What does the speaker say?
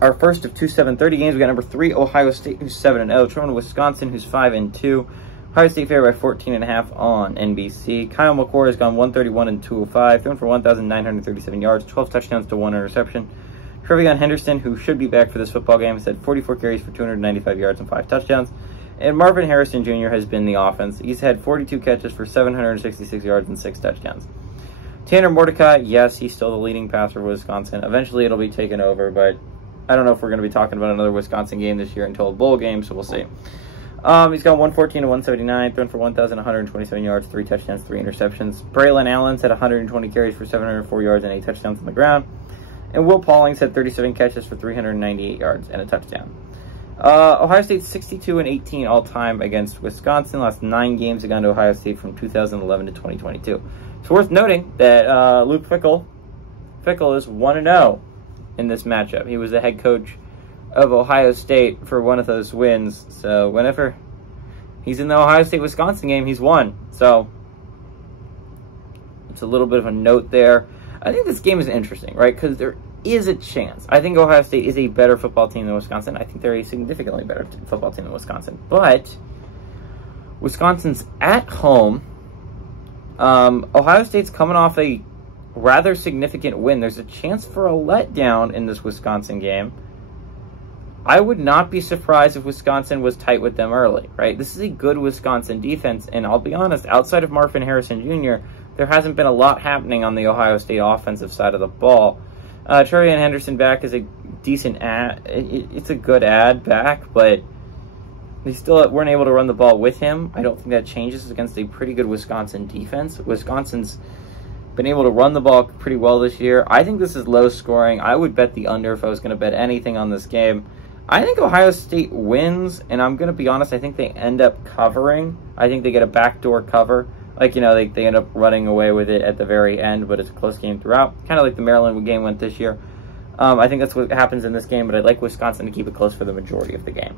our first of two 7:30 games. We got number 3, Ohio State, who's 7-0. Traveling to Wisconsin, who's 5-2. Ohio State favored by 14.5 on NBC. Kyle McCord has gone 131 and 205, thrown for 1,937 yards, 12 touchdowns to 1 interception. Trevion Henderson, who should be back for this football game, has had 44 carries for 295 yards and 5 touchdowns. And Marvin Harrison Jr. has been the offense. He's had 42 catches for 766 yards and 6 touchdowns. Tanner Mordecai, yes, he's still the leading passer for Wisconsin. Eventually it'll be taken over, but I don't know if we're going to be talking about another Wisconsin game this year until a bowl game, so we'll see. He's got 114 to 179, thrown for 1,127 yards, 3 touchdowns, 3 interceptions. Braylon Allen's had 120 carries for 704 yards and 8 touchdowns on the ground. And Will Paulings had 37 catches for 398 yards and a touchdown. Ohio State's 62-18 all-time against Wisconsin. Last 9 games have gone to Ohio State from 2011 to 2022. It's worth noting that Luke Fickell is 1-0 in this matchup. He was the head coach of Ohio State for one of those wins. So whenever he's in the Ohio State-Wisconsin game, he's won. So it's a little bit of a note there. I think this game is interesting, right? Because there is a chance. I think Ohio State is a better football team than Wisconsin. I think they're a significantly better football team than Wisconsin. But Wisconsin's at home. Ohio State's coming off a rather significant win. There's a chance for a letdown in this Wisconsin game. I would not be surprised if Wisconsin was tight with them early, right? This is a good Wisconsin defense, and I'll be honest, outside of Marvin Harrison Jr., there hasn't been a lot happening on the Ohio State offensive side of the ball. Trevion Henderson back is a decent ad. It's a good ad back, but they still weren't able to run the ball with him. I don't think that changes against a pretty good Wisconsin defense. Wisconsin's been able to run the ball pretty well this year. I think this is low scoring. I would bet the under if I was going to bet anything on this game. I think Ohio State wins, and I'm going to be honest, I think they end up covering. I think they get a backdoor cover. Like, you know, they end up running away with it at the very end, but it's a close game throughout. Kind of like the Maryland game went this year. I think that's what happens in this game, but I'd like Wisconsin to keep it close for the majority of the game.